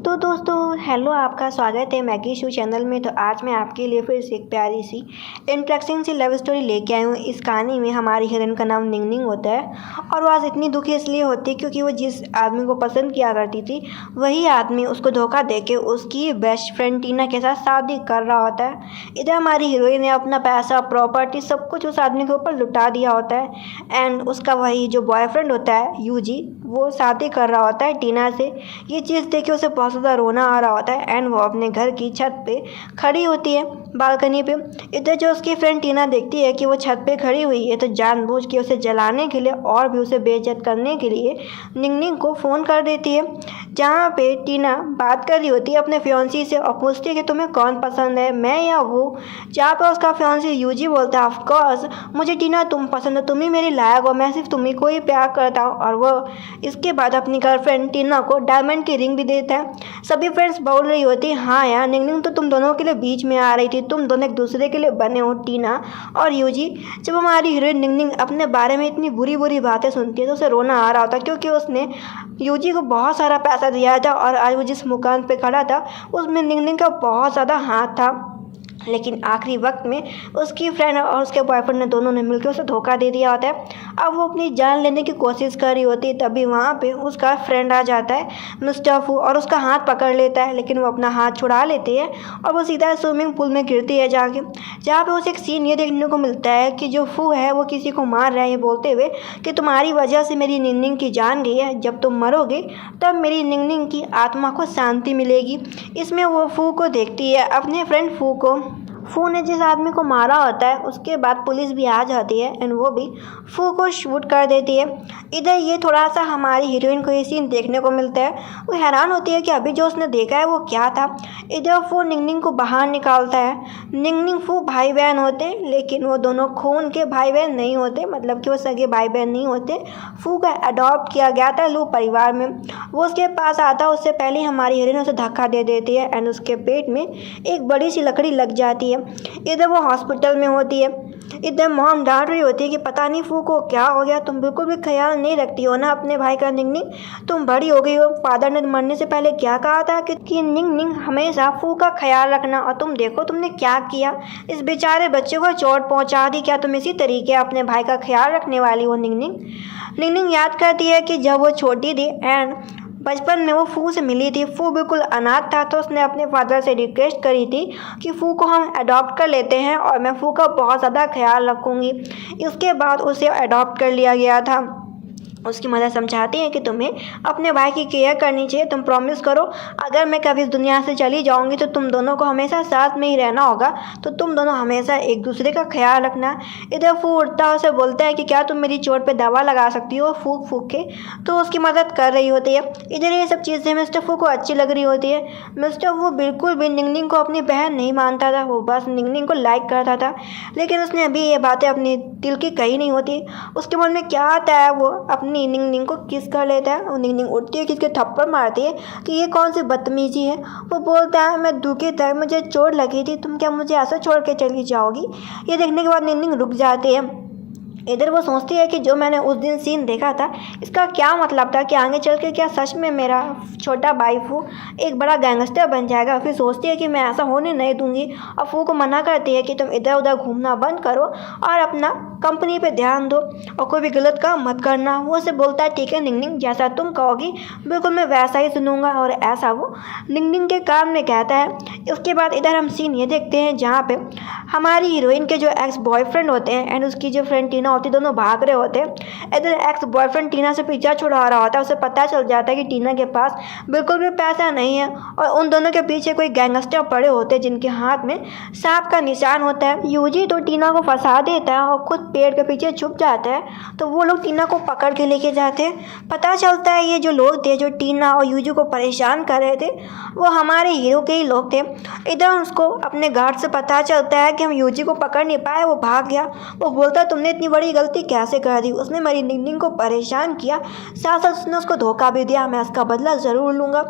तो दोस्तों हेलो, आपका स्वागत है मैगी शो चैनल में। तो आज मैं आपके लिए फिर से एक प्यारी सी इंटरेस्टिंग सी लव स्टोरी लेके आई हूँ। इस कहानी में हमारी हीरोइन का नाम निंगनिंग होता है और वो आज इतनी दुखी इसलिए होती है क्योंकि वो जिस आदमी को पसंद किया करती थी वही आदमी उसको धोखा देके उसकी बेस्ट फ्रेंड टीना के साथ शादी कर रहा होता है। इधर हमारी हीरोइन ने अपना पैसा, प्रॉपर्टी, सब कुछ उस आदमी के ऊपर लुटा दिया होता है एंड उसका वही जो बॉयफ्रेंड होता है यूजी, वो शादी कर रहा होता है टीना से। ये चीज़ देख के उसे बहुत ज़्यादा रोना आ रहा होता है एंड वो अपने घर की छत पे खड़ी होती है, बालकनी पे। इधर जो उसकी फ्रेंड टीना देखती है कि वो छत पे खड़ी हुई है तो जानबूझ के उसे जलाने के लिए और भी उसे बेइज्जत करने के लिए निंगनिंग को फ़ोन कर देती है, जहाँ पे टीना बात कर रही होती है अपने फियांसी से और पूछती है कि तुम्हें कौन पसंद है, मैं या वो। जहाँ पे उसका फियांसी यूजी बोलता है ऑफकोर्स मुझे टीना तुम पसंद हो, तुम ही मेरी लायक हो, मैं सिर्फ तुम्ही को ही प्यार करता हूँ। और वो इसके बाद अपनी गर्लफ्रेंड टीना को डायमंड की रिंग भी देता है। सभी फ्रेंड्स बोल रही होती हाँ यार निंगनिंग तो तुम दोनों के लिए बीच में आ रही थी, तुम दोनों एक दूसरे के लिए बने हो टीना और यूजी। जब हमारी हीरोइन निंगनिंग अपने बारे में इतनी बुरी बुरी बातें सुनती है तो उसे रोना आ रहा होता है क्योंकि उसने यूजी को बहुत सारा पैसा दिया था और आज वो जिस मुकाम पे खड़ा था उसमें निंगनिंग का बहुत ज़्यादा हाथ था। लेकिन आखिरी वक्त में उसकी फ्रेंड और उसके बॉयफ्रेंड ने दोनों ने मिलकर उसे धोखा दे दिया होता है। अब वो अपनी जान लेने की कोशिश कर रही होती है, तभी वहाँ पे उसका फ्रेंड आ जाता है मिस्टर फू और उसका हाथ पकड़ लेता है, लेकिन वो अपना हाथ छुड़ा लेती है और वो सीधा स्विमिंग पूल में गिरती है जाके। जहाँ पे उसे एक सीन ये देखने को मिलता है कि जो फू है वो किसी को मार रहा है, ये बोलते हुए कि तुम्हारी वजह से मेरी निंगनिंग की जान गई है, जब तुम मरोगे तब मेरी निंगनिंग की आत्मा को शांति मिलेगी। इसमें वो फू को देखती है, अपने फ्रेंड फू को। फू ने जिस आदमी को मारा होता है उसके बाद पुलिस भी आ जाती है एंड वो भी फू को शूट कर देती है। इधर ये थोड़ा सा हमारी हीरोइन को ये सीन देखने को मिलता है, वो हैरान होती है कि अभी जो उसने देखा है वो क्या था। इधर फू निंगनिंग को बाहर निकालता है। निंगनिंग फू भाई बहन होते लेकिन वो दोनों खून के भाई बहन नहीं होते, मतलब कि वो सगे भाई बहन नहीं होते। फू का अडॉप्ट किया गया था लू परिवार में। वो उसके पास आता है उससे पहले हमारी हीरोइन उसे धक्का दे देती है एंड उसके पेट में एक बड़ी सी लकड़ी लग जाती है। इधर वो हॉस्पिटल में होती है। इधर मॉम डांट रही होती है कि पता नहीं फू को क्या हो गया, तुम बिल्कुल भी ख्याल नहीं रखती हो ना अपने भाई का निंगनिंग, तुम बड़ी हो गई हो। फादर ने मरने से पहले क्या कहा था कि निंगनिंग हमेशा फू का ख्याल रखना, और तुम देखो तुमने क्या किया, इस बेचारे बच्चे को चोट पहुंचा दी। क्या तुम इसी तरीके अपने भाई का ख्याल रखने वाली हो निंगनिंग? निंगनिंग याद करती है कि जब वो छोटी थी एंड बचपन में वो फू से मिली थी, फू बिल्कुल अनाथ था, तो उसने अपने फादर से रिक्वेस्ट करी थी कि फू को हम अडॉप्ट कर लेते हैं और मैं फू का बहुत ज़्यादा ख्याल रखूँगी। इसके बाद उसे अडॉप्ट कर लिया गया था। उसकी मदर समझाती है कि तुम्हें अपने भाई की केयर करनी चाहिए, तुम प्रॉमिस करो अगर मैं कभी इस दुनिया से चली जाऊंगी तो तुम दोनों को हमेशा साथ में ही रहना होगा, तो तुम दोनों हमेशा एक दूसरे का ख्याल रखना। इधर फू उठता है, उसे बोलता है कि क्या तुम मेरी चोट पे दवा लगा सकती हो फूक फूक के, तो उसकी मदद कर रही होती है। इधर ये सब चीज़ें मिस्टर फू को अच्छी लग रही होती है। मिस्टर फू बिल्कुल भी निंगनिंग को अपनी बहन नहीं मानता था, वो बस निंगनिंग को लाइक करता था, लेकिन उसने अभी ये बातें अपने दिल की कही नहीं होती। उसके मन में क्या आता है वो अपनी निंगनिंग को किस कर लेता है। निंगनिंग उठती है, किसके थप्पड़ मारती है कि ये कौन सी बदतमीजी है। वो बोलता है मैं दुखित है, मुझे चोट लगी थी, तुम क्या मुझे ऐसा छोड़ के चली जाओगी? ये देखने के बाद निंगनिंग रुक जाती है। इधर वो सोचती है कि जो मैंने उस दिन सीन देखा था इसका क्या मतलब था, कि आगे चल के क्या सच में मेरा छोटा भाई फू एक बड़ा गैंगस्टर बन जाएगा। फिर सोचती है कि मैं ऐसा होने नहीं दूंगी और फू को मना करती है कि तुम इधर उधर घूमना बंद करो और अपना कंपनी पे ध्यान दो और कोई भी गलत काम मत करना। वो उसे बोलता है ठीक है निंगनिंग, जैसा तुम कहोगी बिल्कुल मैं वैसा ही सुनूंगा, और ऐसा वो निंगनिंग के काम में कहता है। उसके बाद इधर हम सीन ये देखते हैं जहाँ पे हमारी हीरोइन के जो एक्स बॉयफ्रेंड होते हैं एंड उसकी जो फ्रेंड टीना होती, दोनों भाग रहे होते हैं। इधर एक्स बॉयफ्रेंड टीना से पीछा छुड़ा रहा होता है। उसे पता चल जाता है कि टीना के पास बिल्कुल भी पैसा नहीं है और उन दोनों के पीछे कोई गैंगस्टर पड़े होते हैं जिनके हाथ में सांप का निशान होता है। यूजी तो टीना को फंसा देता है और खुद पेड़ के पीछे छुप जाता है, तो वो लोग टीना को पकड़ के लेके जाते हैं। पता चलता है ये जो लोग थे जो टीना और यूजी को परेशान कर रहे थे वो हमारे हीरो के ही लोग थे। इधर उसको अपने गार्ड से पता चलता है कि हम यूजी को पकड़ नहीं पाए, वो भाग गया। वो बोलता तुमने इतनी बड़ी बड़ी गलती कैसे कर दी, उसने मेरी निंगनिंग को परेशान किया, साथ साथ उसने उसको धोखा भी दिया, मैं इसका बदला ज़रूर लूँगा।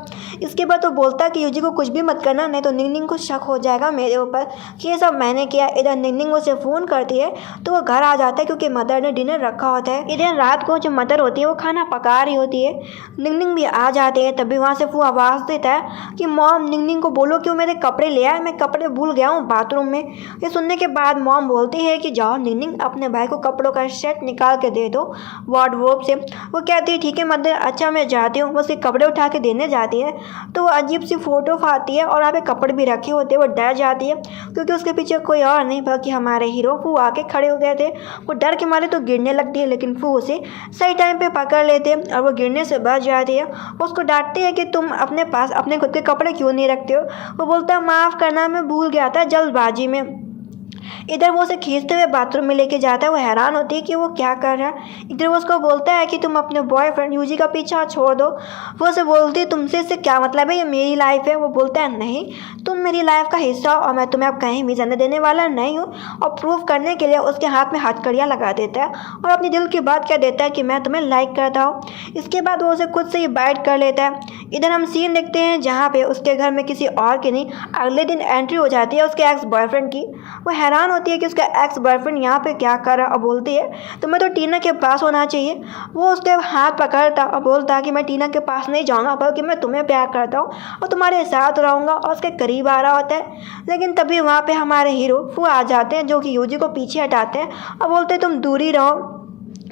इसके बाद वो बोलता है कि यूजी को कुछ भी मत करना, नहीं तो निंगनिंग को शक हो जाएगा मेरे ऊपर कि ये सब मैंने किया। इधर निंगनिंग उसे फ़ोन करती है तो वो घर आ जाता है क्योंकि मदर ने डिनर रखा होता है। इधर रात को जो मदर होती है वो खाना पका रही होती है, निंगनिंग भी आ जाती है। तभी वहाँ से फू आवाज़ देता है कि मॉम निंगनिंग को बोलो कि वो मेरे कपड़े ले आए, मैं कपड़े भूल गया हूँ बाथरूम में। ये सुनने के बाद मॉम बोलती है कि जाओ निंगनिंग अपने भाई को कपड़ों का सेट निकाल के दे दो वार्डरोब से। वो कहती है ठीक है मदर, अच्छा मैं जाती हूँ। वो उसके कपड़े उठा के देने जाती है तो वो अजीब सी फ़ोटो आती है और वहाँ पे कपड़े भी रखे होते हैं। वो डर जाती है क्योंकि उसके पीछे कोई और नहीं बल्कि हमारे हीरो फू आके खड़े हो गए थे। वो डर के मारे तो गिरने लगती है लेकिन फू उसे सही टाइम पे पकड़ लेते हैं और वो गिरने से बच जाती है। उसको डांटती है कि तुम अपने पास अपने खुद के कपड़े क्यों नहीं रखते हो। वो बोलता है माफ़ करना, मैं भूल गया था जल्दबाजी में। इधर वो उसे खींचते हुए बाथरूम में लेके जाता है। वो हैरान होती है कि वो क्या कर रहा है। इधर वो उसको बोलता है कि तुम अपने बॉयफ्रेंड यूजी का पीछा छोड़ दो। वो उसे बोलती है तुमसे इससे क्या मतलब है, ये मेरी लाइफ है। वो बोलता है नहीं, तुम मेरी लाइफ का हिस्सा हो और मैं तुम्हें अब कहीं भी जाने देने वाला नहीं हूँ। और प्रूफ करने के लिए उसके हाथ में हथकड़ियाँ लगा देता है और अपनी दिल की बात कह देता है कि मैं तुम्हें लाइक करता हूँ। इसके बाद वो उसे खुद से ही बाइट कर लेता है। इधर हम सीन देखते हैं जहाँ पे उसके घर में किसी और की नहीं अगले दिन एंट्री हो जाती है उसके एक्स बॉयफ्रेंड की। वो हैरान होती है कि उसका एक्स बॉयफ्रेंड यहाँ पे क्या कर रहा है और बोलती है तुम्हें तो टीना के पास होना चाहिए। वो उसके हाथ पकड़ता और बोलता कि मैं टीना के पास नहीं जाऊँगा बल्कि मैं तुम्हें प्यार करता हूँ और तुम्हारे साथ रहूँगा और उसके करीब आ रहा होता है। लेकिन तभी वहाँ पे हमारे हीरो फू आ जाते हैं जो कि यूजी को पीछे हटाते हैं और बोलते तुम दूरी रहो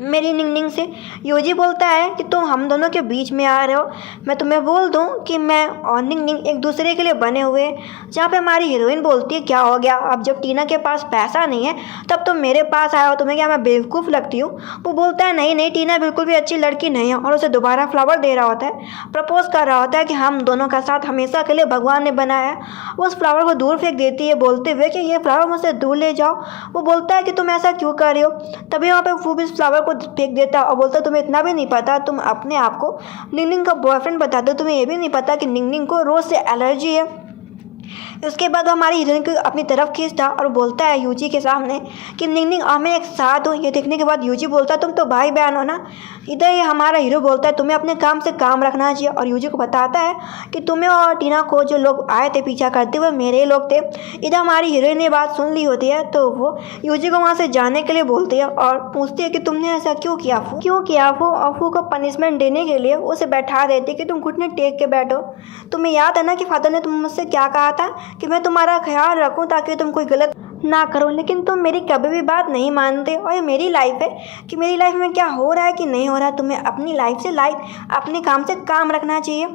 मेरी निंगनिंग से। यूजी बोलता है कि तुम हम दोनों के बीच में आ रहे हो, मैं तुम्हें बोल दूं कि मैं और निंगनिंग एक दूसरे के लिए बने हुए हैं। जहाँ पे हमारी हीरोइन बोलती है क्या हो गया, अब जब टीना के पास पैसा नहीं है तब तुम मेरे पास आए हो, तुम्हें क्या मैं बेवकूफ़ लगती हूँ। वो बोलता है नहीं नहीं, टीना बिल्कुल भी अच्छी लड़की नहीं है और उसे दोबारा फ्लावर दे रहा होता है, प्रपोज कर रहा होता है कि हम दोनों का साथ हमेशा के लिए भगवान ने बनाया है। वो उस फ्लावर को दूर फेंक देती है बोलते हुए कि ये फ्लावर मुझसे दूर ले जाओ। वो बोलता है कि तुम ऐसा क्यों कर रही हो। तभी वहाँ पर फूब इस फ्लावर को फेंक देता और बोलता तुम्हें इतना भी नहीं पता, तुम अपने आप को निंगनिंग का बॉयफ्रेंड बता दो, तुम्हें ये भी नहीं पता कि निंगनिंग को रोज़ से एलर्जी है। उसके बाद वो हमारी हीरोइन को अपनी तरफ खींचता और बोलता है यूजी के सामने कि निंगनिंग और मैं एक साथ हूँ। ये देखने के बाद यूजी बोलता तुम तो भाई बहन हो ना। इधर ये हमारा हीरो बोलता है तुम्हें अपने काम से काम रखना चाहिए और यूजी को बताता है कि तुम्हें और टीना को जो लोग आए थे पीछा करते हुए मेरे लोग थे। इधर हमारी हीरोइन ने बात सुन ली होती है तो वो यूजी को वहाँ से जाने के लिए बोलती है और पूछती है कि तुमने ऐसा क्यों किया वो। और फू को पनिशमेंट देने के लिए उसे बैठा देती कि तुम घुटने टेक के बैठो। तुम्हें याद है ना कि फादर ने तुम मुझसे क्या कहा था कि मैं तुम्हारा ख्याल रखूं ताकि तुम कोई गलत ना करो, लेकिन तुम मेरी कभी भी बात नहीं मानते। और ये मेरी लाइफ है कि मेरी लाइफ में क्या हो रहा है कि नहीं हो रहा है, तुम्हें अपनी लाइफ से अपने काम से काम रखना चाहिए।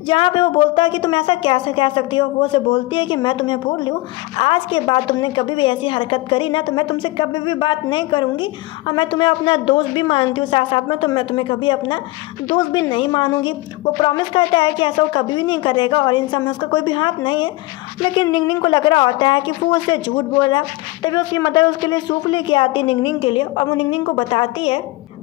जहाँ पे वो बोलता है कि तुम ऐसा कैसे कह सकती हो। वो उसे बोलती है कि मैं तुम्हें भूल लूँ, आज के बाद तुमने कभी भी ऐसी हरकत करी ना तो मैं तुमसे कभी भी बात नहीं करूँगी और मैं तुम्हें अपना दोस्त भी मानती हूँ साथ साथ में, तो मैं तुम्हें कभी अपना दोस्त भी नहीं मानूंगी। वो प्रॉमिस करता है कि ऐसा वो कभी भी नहीं करेगा और इन सब में उसका कोई भी हाथ नहीं है। लेकिन निंगनिंग को लग रहा होता है कि वो उससे झूठ बोल रहा है। तभी उसकी मदर उसके लिए सूप लेके आती है निंगनिंग के लिए और वो निंगनिंग को बताती है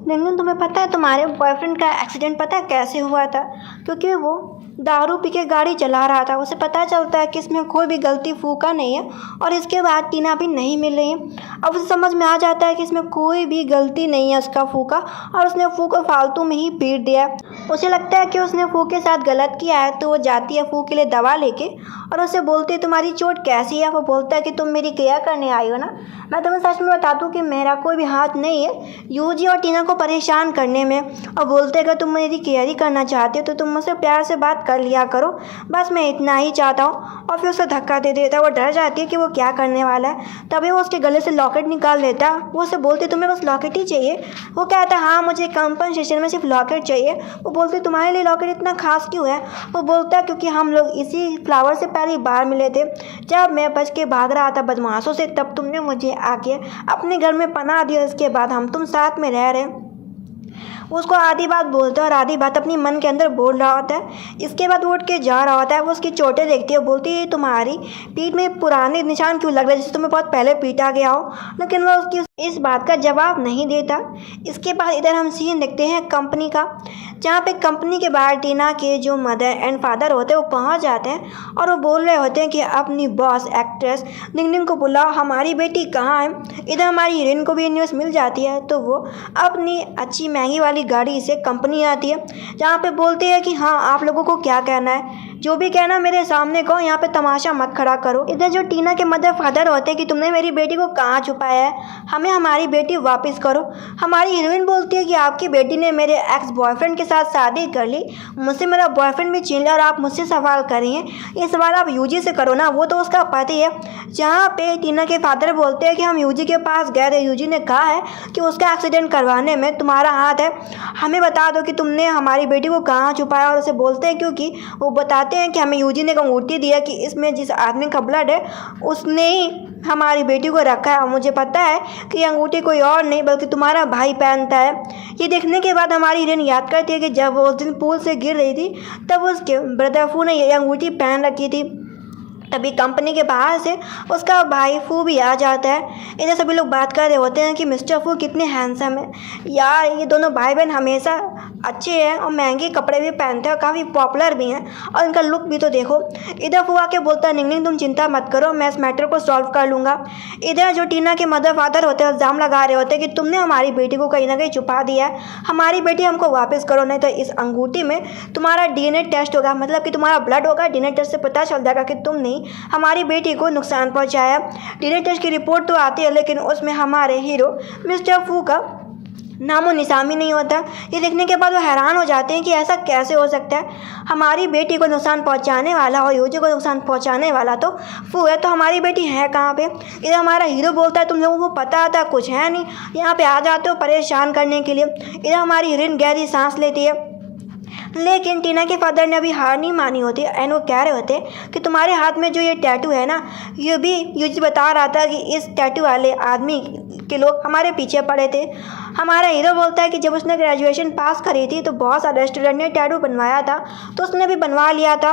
निंगनिंग तुम्हें पता है तुम्हारे बॉयफ्रेंड का एक्सीडेंट पता है कैसे हुआ था, क्योंकि वो दारू पी के गाड़ी चला रहा था। उसे पता चलता है कि इसमें कोई भी गलती फू का नहीं है और इसके बाद टीना भी नहीं मिल रही है। अब उसे समझ में आ जाता है कि इसमें कोई भी गलती नहीं है उसका फू का और उसने फू को फालतू में ही पीट दिया है। उसे लगता है कि उसने फू के साथ गलत किया है तो वो जाती है फू के लिए दवा लेके और उसे बोलती है तुम्हारी चोट कैसी है। वो बोलता है कि तुम मेरी केयर करने आई हो ना, मैं तुम्हें सच में बता दूँ कि मेरा कोई भी हाथ नहीं है यूजी और टीना को परेशान करने में। और बोलते अगर तुम मेरी केयर ही करना चाहते हो तो तुम मुझसे प्यार से बात कर लिया करो, बस मैं इतना ही चाहता हूँ। और फिर उसे धक्का दे देता है। वो डर जाती है कि वो क्या करने वाला है। तभी वो उसके गले से लॉकेट निकाल लेता है। वो उसे बोलती तुम्हें बस लॉकेट ही चाहिए। वो कहता है हाँ मुझे कंपनसेशन में सिर्फ लॉकेट चाहिए। वो बोलती तुम्हारे लिए लॉकेट इतना खास क्यों है। वो बोलता है क्योंकि हम लोग इसी फ्लावर से पहली बार मिले थे जब मैं बच के भाग रहा था बदमाशों से, तब तुमने मुझे आके अपने घर में पनाह दिया। इसके बाद हम तुम साथ में रह रहे। उसको आधी बात बोलता है और आधी बात अपनी मन के अंदर बोल रहा होता है। इसके बाद वो उठ के जा रहा होता है। वो उसकी चोटें देखती है, बोलती है तुम्हारी पीठ में पुराने निशान क्यों लग रहे हैं जैसे तुम्हें बहुत पहले पीटा गया हो। लेकिन वो उसकी इस बात का जवाब नहीं देता। इसके बाद इधर हम सीन देखते हैं कंपनी का, जहाँ पे कंपनी के बाहर टीना के जो मदर एंड फादर होते हैं वो पहुँच जाते हैं और वो बोल रहे होते हैं कि अपनी बॉस एक्ट्रेस निंगनिंग को बुलाओ, हमारी बेटी कहाँ है। इधर हमारी हीरोइन को भी ये न्यूज़ मिल जाती है तो वो अपनी अच्छी महंगी वाली गाड़ी से कंपनी आती है, जहाँ पे बोलती है कि हाँ आप लोगों को क्या कहना है, जो भी कहना मेरे सामने कहो, यहाँ पे तमाशा मत खड़ा करो। इधर जो टीना के मदर फादर होते हैं कि तुमने मेरी बेटी को कहाँ छुपाया है, हमें हमारी बेटी वापस करो। हमारी हीरोइन बोलती है कि आपकी बेटी ने मेरे एक्स बॉयफ्रेंड के साथ शादी कर ली, मुझसे मेरा बॉयफ्रेंड भी छीन लिया और आप मुझसे सवाल कर रही हैं। ये सवाल आप यूजी से करो ना, वो तो उसका पति है। जहाँ पे टीना के फादर बोलते हैं कि हम यूजी के पास गए थे, यूजी ने कहा है कि उसका एक्सीडेंट करवाने में तुम्हारा हाथ है, हमें बता दो कि तुमने हमारी बेटी को कहाँ छुपाया। और उसे बोलते हैं क्योंकि वो बताते हैं कि हमें यूजी ने अंगूठी दिया कि इसमें जिस आदमी का ब्लड है उसने ही हमारी बेटी को रखा है, मुझे पता है कि ये अंगूठी कोई और नहीं बल्कि तुम्हारा भाई पहनता है। ये देखने के बाद हमारी हीरोइन याद करती है कि जब वो उस दिन पूल से गिर रही थी तब उसके ब्रदर फू ने ये अंगूठी पहन रखी थी। तभी कंपनी के बाहर से उसका भाई फू भी आ जाता है। इधर सभी लोग बात कर रहे होते हैं कि मिस्टर फू कितने हैंडसम है यार, ये दोनों भाई बहन हमेशा अच्छे हैं और महंगे कपड़े भी पहनते हैं और काफ़ी पॉपुलर भी हैं और इनका लुक भी तो देखो। इधर फू आके बोलता है निंगनिंग तुम चिंता मत करो, मैं इस मैटर को सॉल्व कर लूँगा। इधर जो टीना के मदर फादर होते हैं इल्ज़ाम लगा रहे होते हैं कि तुमने हमारी बेटी को कहीं ना कहीं छुपा दिया है, हमारी बेटी हमको वापस करो, नहीं तो इस अंगूठी में तुम्हारा डीएनए टेस्ट होगा, मतलब कि तुम्हारा ब्लड होगा, डीएनए टेस्ट से पता चल जाएगा कि तुमने हमारी बेटी को नुकसान पहुँचाया। डीएनए टेस्ट की रिपोर्ट तो आती है लेकिन उसमें हमारे हीरो मिस्टर फू का नामो निशान भी नहीं होता। ये देखने के बाद वो हैरान हो जाते हैं कि ऐसा कैसे हो सकता है, हमारी बेटी को नुकसान पहुंचाने वाला और यूजी को नुकसान पहुंचाने वाला तो फू है, तो हमारी बेटी है कहाँ पे। इधर हमारा हीरो बोलता है तुम लोगों को पता था कुछ है नहीं, यहाँ पे आ जाते हो परेशान करने के लिए। इधर हमारी हीरोइन गहरी सांस लेती है लेकिन टीना के फादर ने अभी हार नहीं मानी होती एंड वो कह रहे होते कि तुम्हारे हाथ में जो ये टैटू है ना, ये भी यूजी बता रहा था कि इस टैटू वाले आदमी के लोग हमारे पीछे पड़े थे। हमारा हीरो बोलता है कि जब उसने ग्रेजुएशन पास करी थी तो बहुत सारे स्टूडेंट ने टैटू बनवाया था तो उसने भी बनवा लिया था।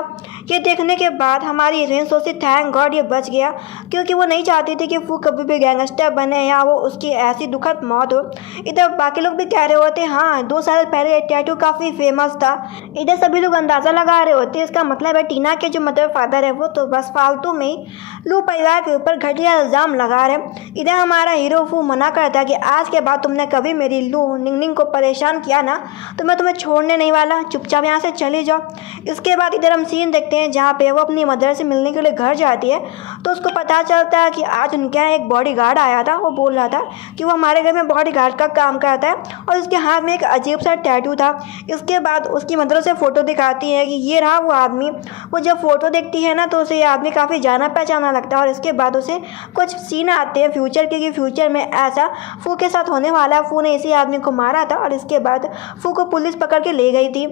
ये देखने के बाद हमारी हीरोइन सोचती थैंक गॉड ये बच गया, क्योंकि वो नहीं चाहती थी कि फू कभी भी गैंगस्टर बने या वो उसकी ऐसी दुखद मौत हो। इधर बाकी लोग भी कह रहे होते हाँ 2 साल पहले ये टैटू काफ़ी फेमस था। इधर सभी लोग अंदाज़ा लगा रहे होते हैं इसका मतलब है टीना के जो मदर फादर है वो तो बस फालतू में ही लू परिवार के ऊपर घटिया इल्ज़ाम लगा रहे। इधर हमारा हीरो फू मना करता है कि आज के बाद तुमने कभी मेरी लू निंगनिंग को परेशान किया ना तो मैं तुम्हें छोड़ने नहीं वाला, चुपचाप यहाँ से चले जाओ। इसके बाद इधर हम सीन देखते हैं जहाँ पे वो अपनी मदर से मिलने के लिए घर जाती है तो उसको पता चलता है कि आज उनके यहाँ एक बॉडीगार्ड आया था। वो बोल रहा था कि वो हमारे घर में बॉडीगार्ड का काम करता है और उसके हाथ में एक अजीब सा टैटू था। इसके बाद उसकी मदर से फ़ोटो दिखाती है कि ये रहा वो आदमी। वो जब फ़ोटो देखती है ना तो उसे ये आदमी काफ़ी जाना पहचाना लगता है और इसके बाद उसे कुछ सीन आते हैं फ्यूचर के कि फ्यूचर में ऐसा फू के साथ होने वाला है। फू ने इसी आदमी को मारा था और इसके बाद फू को पुलिस पकड़ के ले गई थी।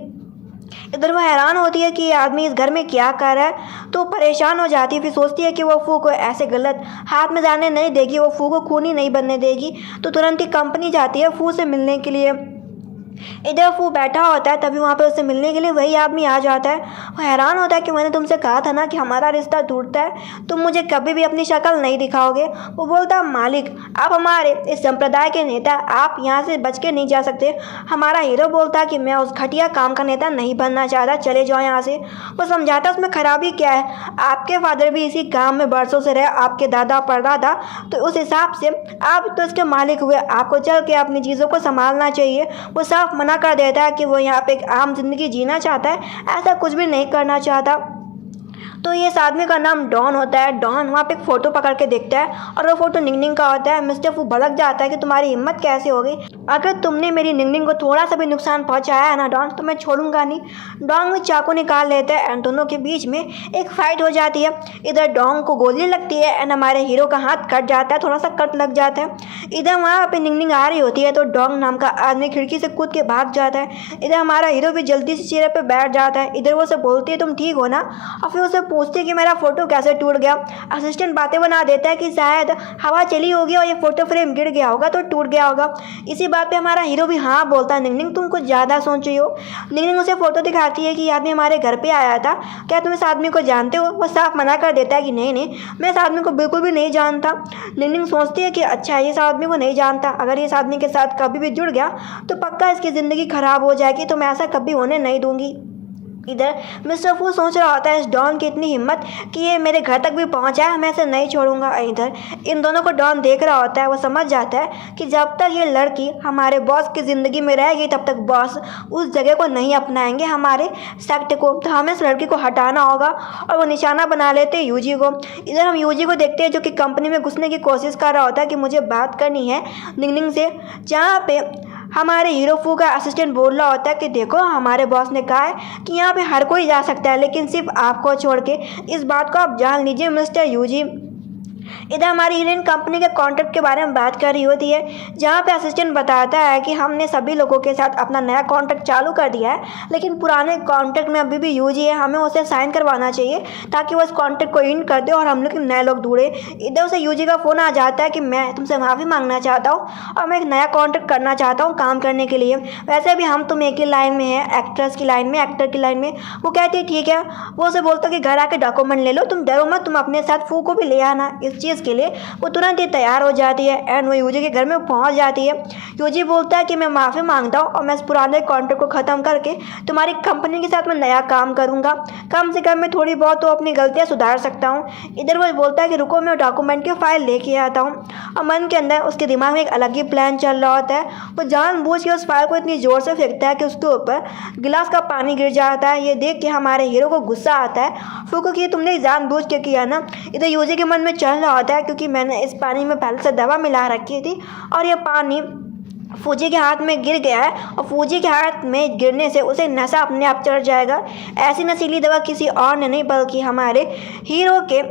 इधर वो हैरान होती है कि ये आदमी इस घर में क्या कर रहा है तो परेशान हो जाती है। फिर सोचती है कि वो फू को ऐसे गलत हाथ में जाने नहीं देगी, वो फू को खूनी नहीं बनने देगी, तो तुरंत ही कंपनी जाती है फू से मिलने के लिए। इधर फू बैठा होता है तभी वहाँ पे उससे मिलने के लिए वही आदमी आ जाता है। वो हैरान होता है कि मैंने तुमसे कहा था ना कि हमारा रिश्ता टूटता है, तुम मुझे कभी भी अपनी शक्ल नहीं दिखाओगे। वो बोलता है मालिक आप हमारे इस संप्रदाय के नेता, आप यहाँ से बच के नहीं जा सकते। हमारा हीरो बोलता है कि मैं उस घटिया काम का नेता नहीं बनना चाहता, चले जाओ यहाँ से। वो समझाता उसमें खराबी क्या है, आपके फादर भी इसी काम में बरसों से रहे, आपके दादा परदादा, तो उस हिसाब से आप तो इसके मालिक हुए, आपको चल के अपनी चीज़ों को संभालना चाहिए। वो साफ मना कर देता है कि वो यहाँ पे एक आम जिंदगी जीना चाहता है, ऐसा कुछ भी नहीं करना चाहता। तो ये इस आदमी का नाम डॉन होता है। डॉन वहाँ पे एक फ़ोटो पकड़ के देखता है और वो फ़ोटो निंगनिंग का होता है। मिस्टर फू भड़क जाता है कि तुम्हारी हिम्मत कैसे हो गई, अगर तुमने मेरी निंगनिंग को थोड़ा सा भी नुकसान पहुँचाया है ना डॉन तो मैं छोड़ूंगा नहीं। डॉन में चाकू निकाल लेता है एंड दोनों के बीच में एक फाइट हो जाती है। इधर डॉन को गोली लगती है एंड हमारे हीरो का हाथ कट जाता है, थोड़ा सा कट लग जाता है। इधर वहाँ पे निंगनिंग आ रही होती है तो डॉन नाम का आदमी खिड़की से कूद के भाग जाता है। इधर हमारा हीरो भी जल्दी से चेयर पर बैठ जाता है। इधर वो से बोलती है तुम ठीक हो ना, और फिर उससे पूछती है कि मेरा फ़ोटो कैसे टूट गया। असिस्टेंट बातें बना देता है कि शायद हवा चली होगी और ये फ़ोटो फ्रेम गिर गया होगा तो टूट गया होगा। इसी बात पे हमारा हीरो भी हाँ बोलता है, निंगनिंग तुम कुछ ज़्यादा सोच रही हो। निंगनिंग उसे फ़ोटो दिखाती है कि ये आदमी हमारे घर पे आया था, क्या तुम इस आदमी को जानते हो। वो साफ मना कर देता है कि नहीं नहीं, मैं इस आदमी को बिल्कुल भी नहीं जानता। निंगनिंग सोचती है कि अच्छा ये इस आदमी को नहीं जानता, अगर ये इस आदमी के साथ कभी भी जुड़ गया तो पक्का इसकी ज़िंदगी ख़राब हो जाएगी, तो मैं ऐसा कभी होने नहीं दूंगी। इधर मिस्टर फू सोच रहा होता है इस डॉन की इतनी हिम्मत कि ये मेरे घर तक भी पहुंचा है, मैं इसे नहीं छोड़ूंगा। इधर इन दोनों को डॉन देख रहा होता है, वो समझ जाता है कि जब तक ये लड़की हमारे बॉस की ज़िंदगी में रहेगी तब तक बॉस उस जगह को नहीं अपनाएंगे हमारे सेक्ट को, तो हमें इस लड़की को हटाना होगा। और वो निशाना बना लेते हैं यूजी को। इधर हम यूजी को देखते हैं जो कि कंपनी में घुसने की कोशिश कर रहा होता है कि मुझे बात करनी है निंगनिंग से, जहाँ पे हमारे हीरो फू का असिस्टेंट बोल रहा होता है कि देखो हमारे बॉस ने कहा है कि यहाँ पे हर कोई जा सकता है लेकिन सिर्फ आपको छोड़ के, इस बात को आप जान लीजिए मिस्टर यूजी। इधर हमारी हीरोइन कंपनी के कॉन्ट्रैक्ट के बारे में बात कर रही होती है, जहाँ पे असिस्टेंट बताता है कि हमने सभी लोगों के साथ अपना नया कॉन्ट्रैक्ट चालू कर दिया है, लेकिन पुराने कॉन्ट्रैक्ट में अभी भी यूजी है, हमें उसे साइन करवाना चाहिए ताकि वो इस कॉन्ट्रैक्ट को इन कर दे और हम लोग नए लोग ढूंढे। इधर उसे यूजी का फ़ोन आ जाता है कि मैं तुमसे माफ़ी मांगना चाहता हूँ और मैं एक नया कॉन्ट्रैक्ट करना चाहता हूँ काम करने के लिए। वैसे भी हम तुम एक ही लाइन में हैं, एक्ट्रेस की लाइन में, एक्टर की लाइन में। वो कहती है ठीक है। वो उसे बोलता है कि घर आके डॉक्यूमेंट ले लो, तुम डरो मत, तुम अपने साथ फू को भी ले आना इस चीज़ के लिए। वो तुरंत ही तैयार हो जाती है एंड वो यूजी के घर में पहुंच जाती है। यूजी बोलता है कि मैं माफ़ी मांगता हूँ और मैं इस पुराने कॉन्ट्रैक्ट को ख़त्म करके तुम्हारी कंपनी के साथ मैं नया काम करूँगा, कम से कम मैं थोड़ी बहुत तो अपनी गलतियाँ सुधार सकता हूँ। इधर वो बोलता है कि रुको मैं डॉक्यूमेंट की फ़ाइल लेके आता हूँ, और मन के अंदर उसके दिमाग में एक अलग ही प्लान चल रहा होता है। वो जानबूझ के उस फाइल को इतनी ज़ोर से फेंकता है कि उसके ऊपर गिलास का पानी गिर जाता है। ये देख के हमारे हीरो को गुस्सा आता है, फूको कि तुमने जानबूझ के किया ना। इधर यूजी के मन में चल रहा होता है क्योंकि मैंने इस पानी में पहले से दवा मिला रखी थी और ये पानी फूजी के हाथ में गिर गया है और फूजी के हाथ में गिरने से उसे नशा अपने आप चढ़ जाएगा। ऐसी नशीली दवा किसी और ने नहीं बल्कि हमारे हीरो के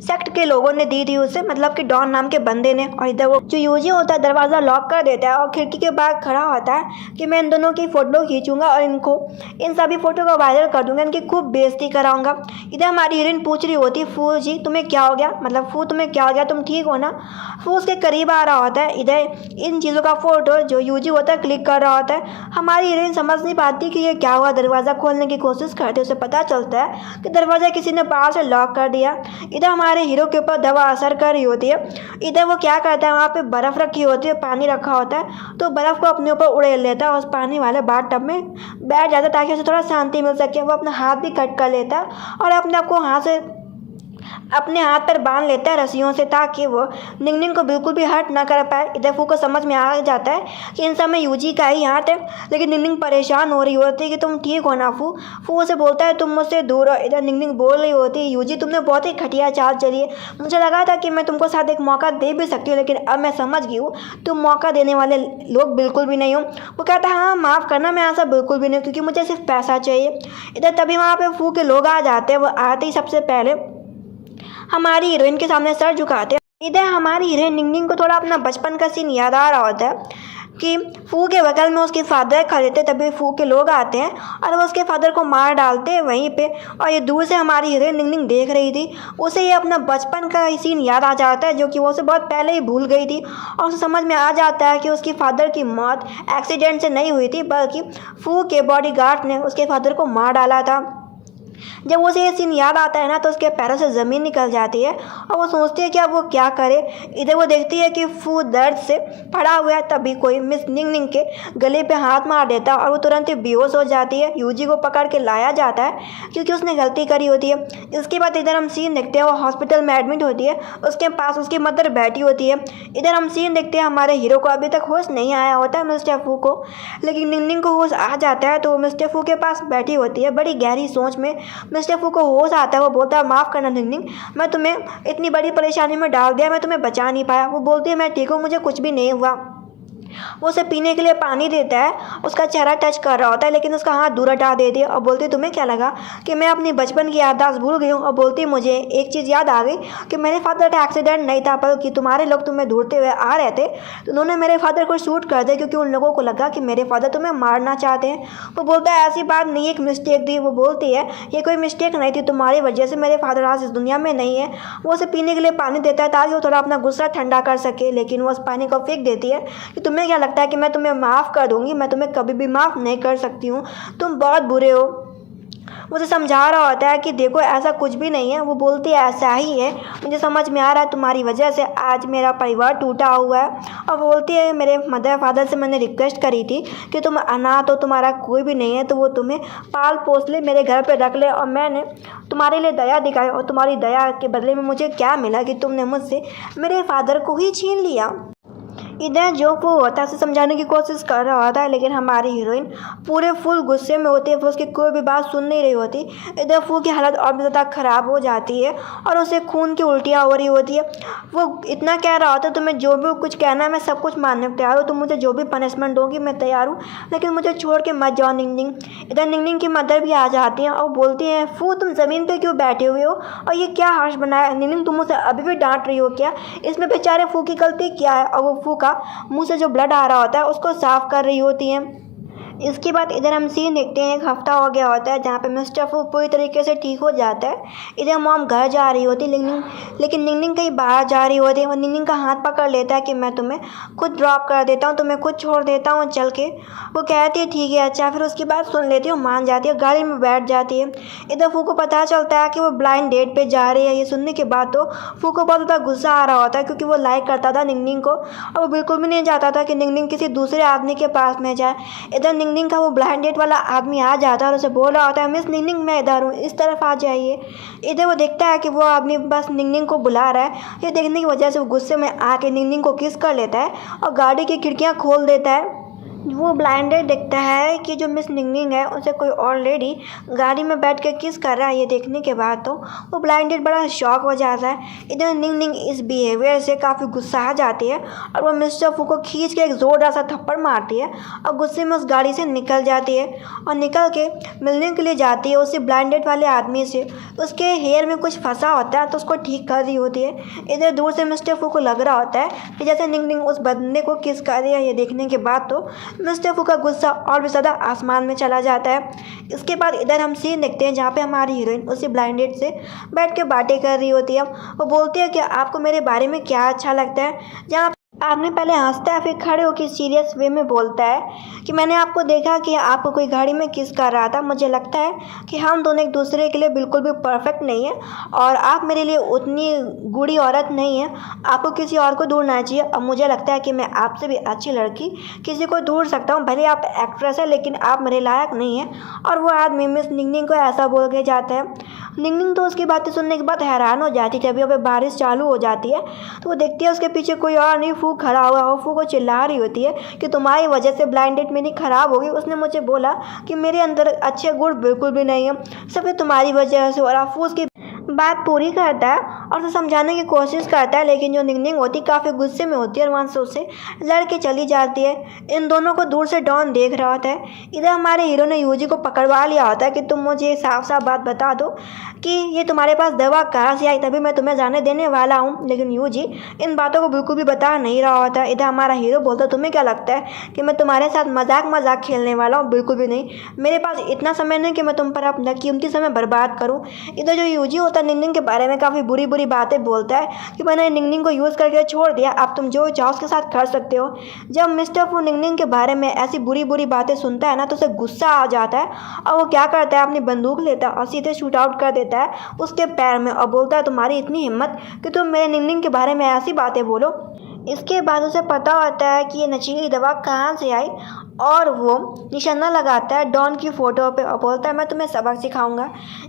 सेक्ट के लोगों ने दी थी उसे, मतलब कि डॉन नाम के बंदे ने। और इधर वो जो यूजी होता है दरवाज़ा लॉक कर देता है और खिड़की के बाहर खड़ा होता है कि मैं इन दोनों की फ़ोटो खींचूंगा और इन सभी फ़ोटो को वायरल कर दूंगा, इनकी खूब बेइज्जती कराऊंगा। इधर हमारी हीरोइन पूछ रही होती फू जी तुम्हें क्या हो गया, मतलब फू तुम्हें क्या हो गया, तुम ठीक हो ना। फू उसके करीब आ रहा होता है। इधर इन चीज़ों का फ़ोटो जो यूजी होता है क्लिक कर रहा होता है। हमारी हीरोइन समझ नहीं पाती कि ये क्या हुआ, दरवाज़ा खोलने की कोशिश करते उसे पता चलता है कि दरवाज़ा किसी ने बाहर से लॉक कर दिया। इधर हमारे हीरो के ऊपर दवा असर कर रही होती है। इधर वो क्या करता है, वहाँ पे बर्फ़ रखी होती है, पानी रखा होता है, तो बर्फ़ को अपने ऊपर उड़ेल लेता है और उस पानी वाले बाथ टब में बैठ जाता है ताकि उसे थोड़ा शांति मिल सके। वो अपना हाथ भी कट कर लेता है और अपने आप को अपने हाथ पर बांध लेता है रस्सियों से ताकि वो निंगनिंग को बिल्कुल भी हर्ट ना कर पाए। इधर फू को समझ में आ जाता है कि इन सब में यूजी का ही हाथ है, लेकिन निंगनिंग परेशान हो रही होती है कि तुम ठीक हो ना फू। फू उसे बोलता है तुम मुझसे दूर हो। इधर निंगनिंग बोल रही होती है यूजी तुमने बहुत ही घटिया चाल चली है, मुझे लगा था कि मैं तुमको साथ एक मौका दे भी सकती हूँ, लेकिन अब मैं समझ गई हूँ तुम मौका देने वाले लोग बिल्कुल भी नहीं हो। वो कहता है हाँ माफ़ करना, मैं ऐसा बिल्कुल भी नहीं, क्योंकि मुझे सिर्फ पैसा चाहिए। इधर तभी वहाँ पर फू के लोग आ जाते हैं। वो आते ही सबसे पहले हमारी हीरोइन के सामने सर झुकाते हैं। इधर हमारी हीरोइन निंगनिंग को थोड़ा अपना बचपन का सीन याद आ रहा होता है कि फू के बगल में उसके फादर खड़े थे, तभी फू के लोग आते हैं और वो उसके फादर को मार डालते हैं वहीं पे। और ये दूर से हमारी हीरोइन निंगनिंग देख रही थी, उसे ये अपना बचपन का सीन याद आ जाता है जो कि वो उसे बहुत पहले ही भूल गई थी। और उसे समझ में आ जाता है कि उसकी फादर की मौत एक्सीडेंट से नहीं हुई थी, बल्कि फू के बॉडीगार्ड ने उसके फादर को मार डाला था। जब उसे ये सीन याद आता है ना तो उसके पैरों से ज़मीन निकल जाती है और वो सोचती है कि अब वो क्या करे। इधर वो देखती है कि फू दर्द से पड़ा हुआ है, तभी कोई मिस निंगनिंग के गले पे हाथ मार देता है और वो तुरंत ही बेहोश हो जाती है। यूजी को पकड़ के लाया जाता है क्योंकि उसने गलती करी होती है। इसके बाद इधर हम सीन देखते हैं वो हॉस्पिटल में एडमिट होती है, उसके पास उसकी मदर बैठी होती है। इधर हम सीन देखते हैं हमारे हीरो को अभी तक होश नहीं आया होता है मिस्टर फू को, लेकिन निंगनिंग को होश आ जाता है तो वो मिस्टर फू के पास बैठी होती है बड़ी गहरी सोच में। मिस्टर फू को होश आता है, वो बोलता है माफ़ करना निंगनिंग, मैं तुम्हें इतनी बड़ी परेशानी में डाल दिया, मैं तुम्हें बचा नहीं पाया। वो बोलती है मैं ठीक हूँ, मुझे कुछ भी नहीं हुआ। वो उसे पीने के लिए पानी देता है, उसका चेहरा टच कर रहा होता है लेकिन उसका हाथ दूर हटा देती है और बोलती है तुम्हें क्या लगा कि मैं अपनी बचपन की याददाश्त भूल गई हूँ। और बोलती मुझे एक चीज़ याद आ गई कि मेरे फादर का एक्सीडेंट नहीं था बल्कि तुम्हारे लोग तुम्हें ढूंढते हुए आ रहे थे, तो उन्होंने मेरे फादर को शूट कर दिया क्योंकि उन लोगों को लगा कि मेरे फादर तुम्हें मारना चाहते हैं। वो बोलता है ऐसी बात नहीं, एक मिस्टेक थी। वो बोलती है ये कोई मिस्टेक नहीं थी, तुम्हारी वजह से मेरे फादर आज इस दुनिया में नहीं है। वो उसे पीने के लिए पानी देता है ताकि वो थोड़ा अपना गुस्सा ठंडा कर सके, लेकिन वो उस पानी को फेंक देती है कि तुम्हें क्या लगता है कि मैं तुम्हें माफ़ कर दूंगी? मैं तुम्हें कभी भी माफ़ नहीं कर सकती हूँ, तुम बहुत बुरे हो। मुझे समझा रहा होता है कि देखो ऐसा कुछ भी नहीं है। वो बोलती है ऐसा ही है, मुझे समझ में आ रहा है तुम्हारी वजह से आज मेरा परिवार टूटा हुआ है। और बोलती है मेरे मदर फादर से मैंने रिक्वेस्ट करी थी कि तुम अनाथ हो, तुम्हारा कोई भी नहीं है, तो वो तुम्हें पाल पोस ले, मेरे घर पे रख ले, और मैंने तुम्हारे लिए दया दिखाई और तुम्हारी दया के बदले में मुझे क्या मिला कि तुमने मुझसे मेरे फादर को ही छीन लिया। इधर जो वो होता है उसे समझाने की कोशिश कर रहा होता है लेकिन हमारी हीरोइन पूरे फुल गुस्से में होती है, वो उसकी कोई भी बात सुन नहीं रही होती। इधर फू की हालत और भी ज़्यादा ख़राब हो जाती है और उसे खून की उल्टियाँ हो रही होती है। वो इतना कह रहा होता है तुम्हें जो भी कुछ कहना है मैं सब कुछ मानने को तैयार हूँ, तुम मुझे जो भी पनिशमेंट दोगी मैं तैयार हूँ, लेकिन मुझे छोड़ के मत जाओ निंगनिंग। इधर निंगनिंग की मदर भी आ जाती हैं और बोलती हैं फू तुम ज़मीन पर क्यों बैठे हुए हो और ये क्या हाश बनाया? निंगनिंग तुम मुझे अभी भी डांट रही हो क्या? इसमें बेचारे फू की गलती क्या है? और वो फू का मुंह से जो ब्लड आ रहा होता है उसको साफ कर रही होती हैं। इसके बाद इधर हम सीन देखते हैं, एक हफ्ता हो गया होता है जहाँ पे मिस्टर फू पूरी तरीके से ठीक हो जाता है। इधर मॉम घर जा रही होती लेकिन निंगनिंग कहीं बाहर जा रही होती है। वो निंगनिंग का हाथ पकड़ लेता है कि मैं तुम्हें खुद ड्रॉप कर देता हूँ, तुम्हें खुद छोड़ देता हूँ चल के। वो कहती है ठीक है अच्छा, फिर उसकी बात सुन लेती है, मान जाती है, गाड़ी में बैठ जाती है। इधर फू को पता चलता है कि वो ब्लाइंड डेट पर जा रही है। ये सुनने के बाद तो फू को बहुत ज़्यादा गुस्सा आ रहा होता है क्योंकि वो लाइक करता था निंगनिंग को और वो बिल्कुल भी नहीं चाहता था कि निंगनिंग किसी दूसरे आदमी के पास में जाए। इधर निंगनिंग का वो ब्लाइंड डेट वाला आदमी आ जाता है और उसे बोल रहा होता है मिस निंगनिंग मैं इधर हूँ, इस तरफ आ जाइए। इधर वो देखता है कि वो आदमी बस निंगनिंग को बुला रहा है। ये देखने की वजह से वो गुस्से में आके निंगनिंग को किस कर लेता है और गाड़ी की खिड़कियाँ खोल देता है। वो ब्लाइंडेड देखता है कि जो मिस निंगनिंग है उसे कोई ऑलरेडी गाड़ी में बैठ के किस कर रहा है। ये देखने के बाद तो वो ब्लाइंडेड बड़ा शॉक हो जाता है। इधर निंगनिंग इस बिहेवियर से काफ़ी गुस्सा आ जाती है और वो मिस्टर फू को खींच के एक ज़ोरदार सा थप्पड़ मारती है और गुस्से में उस गाड़ी से निकल जाती है और निकल के मिलने के लिए जाती है उसी ब्लाइंडेड वाले आदमी से। उसके हेयर में कुछ फंसा होता है तो उसको ठीक कर रही होती है। इधर दूर से मिस्टर फू को लग रहा होता है कि जैसे निंगनिंग उस बंदे को किस कर रही है। ये देखने के बाद तो मिस्टर फू का गुस्सा और भी ज़्यादा आसमान में चला जाता है। इसके बाद इधर हम सीन देखते हैं जहाँ पे हमारी हीरोइन उसी ब्लाइंडेड से बैठ के बातें कर रही होती है। वो बोलती है कि आपको मेरे बारे में क्या अच्छा लगता है, जहाँ आदमी पहले हंसता है फिर खड़े होकर सीरियस वे में बोलता है कि मैंने आपको देखा कि आपको कोई गाड़ी में किस कर रहा था। मुझे लगता है कि हम दोनों एक दूसरे के लिए बिल्कुल भी परफेक्ट नहीं है और आप मेरे लिए उतनी बूढ़ी औरत नहीं है, आपको किसी और को ढूंढना चाहिए। अब मुझे लगता है कि मैं आपसे भी अच्छी लड़की किसी को ढूंढ सकता हूँ, भले आप एक्ट्रेस है लेकिन आप मेरे लायक नहीं हैं। और वो आदमी मिस निंगनिंग को ऐसा बोल के जाता है। निंगनिंग तो उसकी बातें सुनने के बाद हैरान हो जाती है। जब यहाँ बारिश चालू हो जाती है तो वो देखती है उसके पीछे कोई और नहीं, फू खड़ा हुआ हो। फू को चिल्ला रही होती है कि तुम्हारी वजह से ब्लाइंड डेट मेरी ख़राब होगी। उसने मुझे बोला कि मेरे अंदर अच्छे गुण बिल्कुल भी नहीं है, सब तुम्हारी वजह से हो रहा। फू उसकी बात पूरी करता है और उसे समझाने की कोशिश करता है लेकिन जो निंगनिंग होती काफ़ी गुस्से में होती है और वहाँ से उसे लड़के चली जाती है। इन दोनों को दूर से डॉन देख रहा होता है। इधर हमारे हीरो ने यूजी को पकड़वा लिया होता है कि तुम मुझे साफ साफ बात बता दो कि ये तुम्हारे पास दवा कहाँ से आई, तभी मैं तुम्हें जाने देने वाला हूँ। लेकिन यूजी इन बातों को बिल्कुल भी बता नहीं रहा होता। इधर हमारा हीरो बोलता तुम्हें क्या लगता है कि मैं तुम्हारे साथ मजाक खेलने वाला हूँ? बिल्कुल भी नहीं, मेरे पास इतना समय नहीं कि मैं तुम पर अपना कीमती समय बर्बाद करूँ। इधर जो यूजी होता है निंगनिंग के बारे में काफ़ी बुरी बुरी बातें बोलता है कि मैंने निंगनिंग को यूज़ करके छोड़ दिया, अब तुम जो चाहो उसके साथ कर सकते हो। जब मिस्टर फू निंगनिंग के बारे में ऐसी बुरी बुरी बातें सुनता है ना तो उसे गुस्सा आ जाता है और वो क्या करता है अपनी बंदूक लेता है और सीधे शूट आउट कर देता है उसके पैर में और बोलता है तुम्हारी इतनी हिम्मत कि तुम मेरे निंगनिंग के बारे में ऐसी बातें बोलो। इसके बाद उसे पता होता है कि ये नशीली दवा कहाँ से आई और वो निशाना लगाता है डॉन की फ़ोटो पे और बोलता है मैं तुम्हें सबक सिखाऊंगा।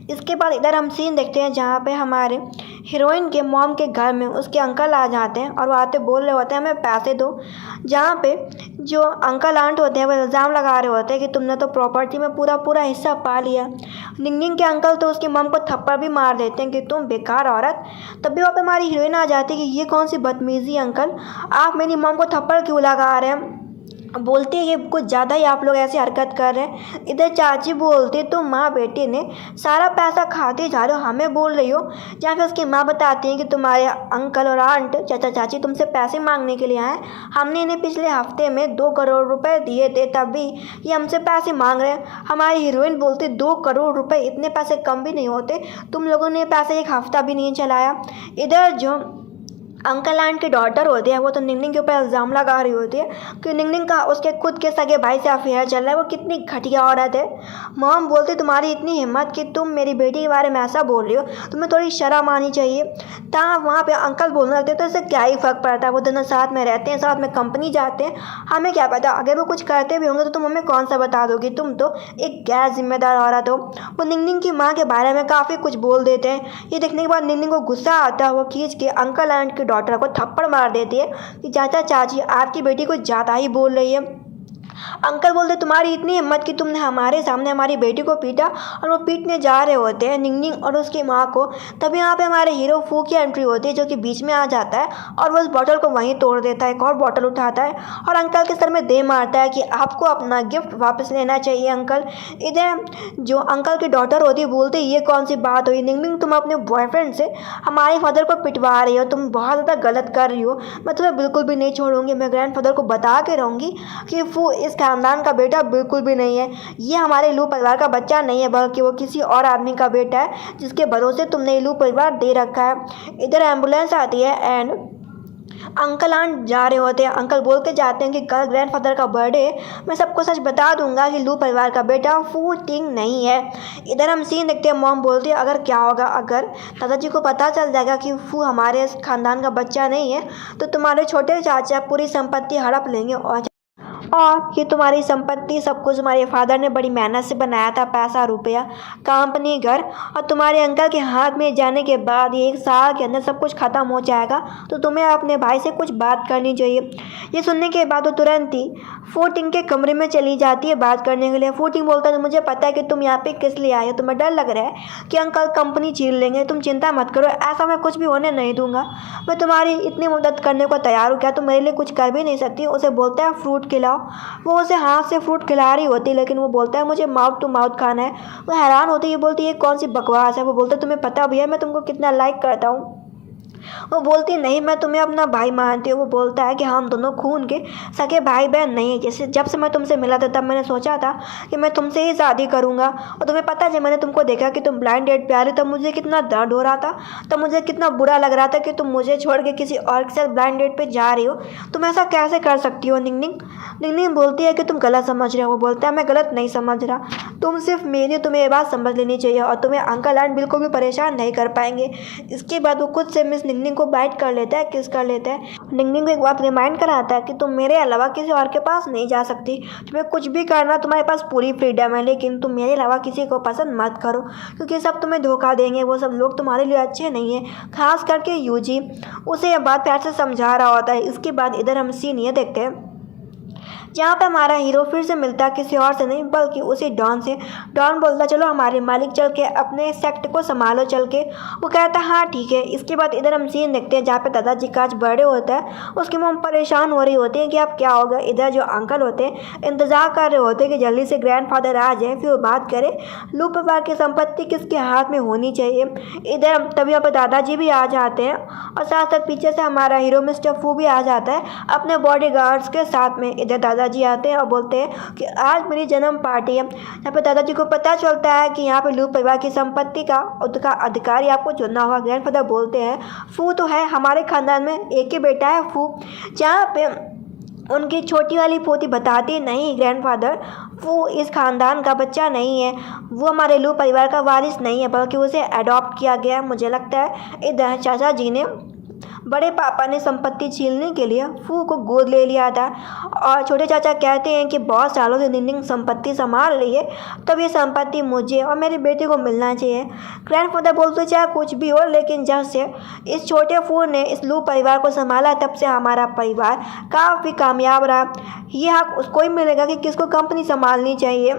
इसके बाद इधर हम सीन देखते हैं जहाँ पे हमारे हीरोइन के मॉम के घर में उसके अंकल आ जाते हैं और वो आते बोल रहे होते हैं हमें पैसे दो। जहाँ पे जो अंकल आंट होते हैं वो इल्ज़ाम लगा रहे होते हैं कि तुमने तो प्रॉपर्टी में पूरा हिस्सा पा लिया। निंगनिंग के अंकल तो उसकी मॉम को थप्पड़ भी मार देते हैं कि तुम बेकार औरत। तब भी वहाँ पे हमारी हीरोइन आ जाती है कि ये कौन सी बदतमीज़ी अंकल, आप मेरी मॉम को थप्पड़ क्यों लगा रहे हैं? बोलती है कि कुछ ज़्यादा ही आप लोग ऐसी हरकत कर रहे हैं। इधर चाची बोलती तो माँ बेटी ने सारा पैसा खाते जा रहे हो, हमें बोल रही हो। जहाँ पे उसकी माँ बताती है कि तुम्हारे अंकल और आंट चाचा चाची तुमसे पैसे मांगने के लिए आए, हमने इन्हें पिछले हफ्ते में 2 करोड़ रुपए दिए थे, तब भी ये हमसे पैसे मांग रहे हैं। हमारी हीरोइन बोलती 2 करोड़ रुपए इतने पैसे कम भी नहीं होते, तुम लोगों ने पैसे एक हफ्ता भी नहीं चलाया। इधर जो अंकल आंट की डॉटर होती है वो तो निंगनिंग के ऊपर इल्ज़ाम लगा रही होती है कि निंगनिंग का उसके खुद के सगे भाई से अफेयर चल रहा है, वो कितनी घटिया औरत है। मॉम बोलती तुम्हारी इतनी हिम्मत कि तुम मेरी बेटी के बारे में ऐसा बोल रही हो, तुम्हें थोड़ी शर्म आनी चाहिए। तब वहाँ पे अंकल बोलने लगते तो इससे क्या ही फ़र्क पड़ता है, वो दोनों साथ में रहते हैं, साथ में कंपनी जाते हैं, हमें क्या पता, अगर वो कुछ करते भी होंगे तो तुम हमें कौन सा बता दोगी, तुम तो एक गैर जिम्मेदार औरत हो। वो निंगनिंग की माँ के बारे में काफ़ी कुछ बोल देते हैं। ये देखने के बाद निंगनिंग को गुस्सा आता है, वो खींच के अंकल आंट की डॉटर को थप्पड़ मार देती है कि चाचा चाची आपकी बेटी कुछ ज़्यादा ही बोल रही है। अंकल बोलते तुम्हारी इतनी हिम्मत कि तुमने हमारे सामने हमारी बेटी को पीटा, और वो पीटने जा रहे होते हैं निंगनिंग और उसकी माँ को। तब यहाँ पे हमारे हीरो फू की एंट्री होती है, जो कि बीच में आ जाता है और वो उस बॉटल को वहीं तोड़ देता है, एक और बॉटल उठाता है और अंकल के सर में दे मारता है कि आपको अपना गिफ्ट वापस लेना चाहिए अंकल। इधर जो अंकल की डॉटर होती है बोलते ये कौन सी बात हुई निंगनिंग, तुम अपने बॉयफ्रेंड से हमारे फादर को पिटवा रही हो, तुम बहुत ज़्यादा गलत कर रही हो, मैं तुम्हें बिल्कुल भी नहीं छोड़ूंगी, मैं ग्रैंडफादर को बता के रहूँगी कि फू इस खानदान का बेटा बिल्कुल भी नहीं है, ये हमारे लू परिवार का बच्चा नहीं है, बल्कि वो किसी और आदमी का बेटा है जिसके भरोसे तुमने लू परिवार दे रखा है। इधर एम्बुलेंस आती है एंड अंकल आंट जा रहे होते हैं। अंकल बोल के जाते हैं कि कल ग्रैंडफादर का बर्थडे, मैं सबको सच बता दूंगा कि लू परिवार का बेटा फू टिंग नहीं है। इधर हम सीन देखते हैं, मॉम बोलती है अगर क्या होगा, अगर दादाजी को पता चल जाएगा कि फू हमारे खानदान का बच्चा नहीं है तो तुम्हारे छोटे चाचा पूरी संपत्ति हड़प लेंगे, और ये तुम्हारी संपत्ति सब कुछ तुम्हारे फादर ने बड़ी मेहनत से बनाया था, पैसा रुपया कंपनी घर, और तुम्हारे अंकल के हाथ में जाने के बाद ये 1 साल के अंदर सब कुछ ख़त्म हो जाएगा, तो तुम्हें अपने भाई से कुछ बात करनी चाहिए। ये सुनने के बाद वो तुरंत ही फूटिंग के कमरे में चली जाती है बात करने के लिए। फूटिंग बोलता है मुझे पता है कि तुम यहाँ पे किस लिए आए हो, तुम्हें डर लग रहा है कि अंकल कंपनी छीन लेंगे, तुम चिंता मत करो, ऐसा मैं कुछ भी होने नहीं दूंगा, मैं तुम्हारी इतनी मदद करने को तैयार हूँ, क्या तुम मेरे लिए कुछ कर भी नहीं सकती। उसे बोलता है फ्रूट खिलाओ, वो उसे हाथ से फ्रूट खिला रही होती, लेकिन वो बोलता है मुझे माउथ टू माउथ खाना है। वो हैरान होती है, बोलती है कौन सी बकवास है। वो बोलता है तुम्हें पता भैया मैं तुमको कितना लाइक करता हूँ। वो बोलती नहीं मैं तुम्हें अपना भाई मानती हूँ। वो बोलता है कि हम दोनों खून के सगे भाई बहन नहीं है, जैसे जब से मैं तुमसे मिला था तब मैंने सोचा था कि मैं तुमसे ही शादी करूँगा, और तुम्हें पता है जब मैंने तुमको देखा कि तुम ब्लाइंड डेट पे आ रही, तब मुझे कितना दर्द हो रहा था, तब मुझे कितना बुरा लग रहा था कि तुम मुझे छोड़ के किसी और के साथ ब्लाइंड डेट पे जा रही हो, तुम ऐसा कैसे कर सकती हो। निंगनिंग निंगनिंग बोलती है कि तुम गलत समझ रहे हो। वो बोलता है मैं गलत नहीं समझ रहा, तुम सिर्फ मेरी, तुम्हें ये बात समझ लेनी चाहिए, और तुम्हें अंकल आंट बिल्कुल भी परेशान नहीं कर पाएंगे। इसके बाद वो खुद से मिस निंगनिंग को बाइट कर लेता है, किस कर लेता है। निंगनिंग को एक बात रिमाइंड कराता है कि तुम मेरे अलावा किसी और के पास नहीं जा सकती, तुम्हें कुछ भी करना तुम्हारे पास पूरी फ्रीडम है, लेकिन तुम मेरे अलावा किसी को पसंद मत करो, क्योंकि सब तुम्हें धोखा देंगे, वो सब लोग तुम्हारे लिए अच्छे नहीं है, खास करके यूजी। उसे यह बात प्यार से समझा रहा होता है। इसके बाद इधर हम सीन ये देखते हैं जहाँ पे हमारा हीरो फिर से मिलता है किसी और से नहीं बल्कि उसी डॉन से। डॉन बोलता चलो हमारे मालिक चल के अपने सेक्ट को संभालो चल के। वो कहता है हाँ ठीक है। इसके बाद इधर हम सीन देखते हैं जहाँ पे दादाजी का आज बर्थडे होता है। उसकी मम्मी परेशान हो रही होती है कि अब क्या होगा। इधर जो अंकल होते हैं इंतज़ार कर रहे होते हैं कि जल्दी से ग्रैंडफादर आ जाए, फिर वो बात करें लू परिवार की संपत्ति किसके हाथ में होनी चाहिए। इधर तभी यहाँ पर दादाजी भी आ जाते हैं और साथ साथ पीछे से हमारा हीरो मिस्टर फू भी आ जाता है अपने बॉडीगार्ड्स के साथ में। इधर दादाजी आते हैं और बोलते हैं कि आज मेरी जन्म पार्टी है। यहाँ पे दादाजी को पता चलता है कि यहाँ पे लू परिवार की संपत्ति का अधिकारी आपको चुनना होगा। ग्रैंडफादर बोलते हैं फू तो है हमारे खानदान में एक ही बेटा है फू। जहाँ पे उनकी छोटी वाली पोती बताती नहीं ग्रैंडफादर वो इस खानदान का बच्चा नहीं है, वो हमारे लू परिवार का वारिस नहीं है बल्कि उसे अडॉप्ट किया गया है। मुझे लगता है इधर चाचा जी ने बड़े पापा ने संपत्ति छीनने के लिए फू को गोद ले लिया था और छोटे चाचा कहते हैं कि बहुत सालों से निंगनिंग संपत्ति संभाल रही है, तब ये संपत्ति मुझे और मेरी बेटी को मिलना चाहिए। ग्रैंडफादर बोलते चाहे कुछ भी हो, लेकिन जब से इस छोटे फू ने इस लू परिवार को संभाला तब से हमारा परिवार काफ़ी कामयाब रहा। ये हक उसको ही मिलेगा कि किसको कंपनी संभालनी चाहिए।